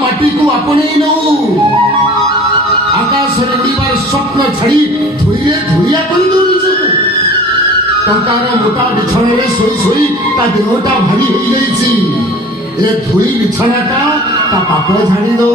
माटी को आपणे नऊ आकाश उड़ीबार स्वप्न छाड़ी धुईरे धुईया कर टंकार मोटा बिछण शोई शोई ता देहटा भारी हो जाइए ए धुई बिछणाटा ता पाप झाड़ी दो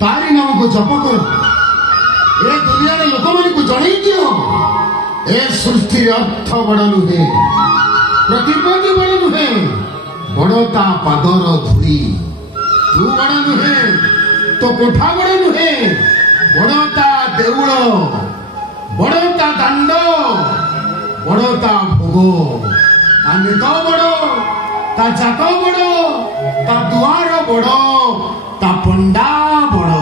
तारी नाम को जप कर ए दुनिया लोक मान को जन दियो ए सृष्टि अर्थ बड़ नुहे प्रतिपदी बड़ नुहे बड़ ता पादर धूली तू बड़ नुहे तो कोठा बड़ नुहे बड़ ता देउल बड़ ता दांड बड़ ता भोग ता नेता बड़ ता जात बड़ ता दुआर बड़ ता पंडा बड़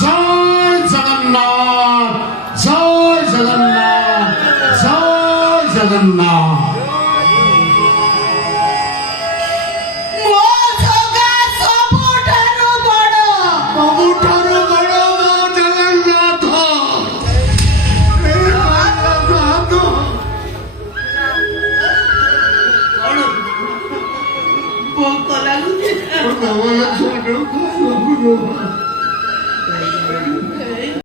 जय जगन्नाथ जय जगन्नाथ जय Jagannath Vos con la luz.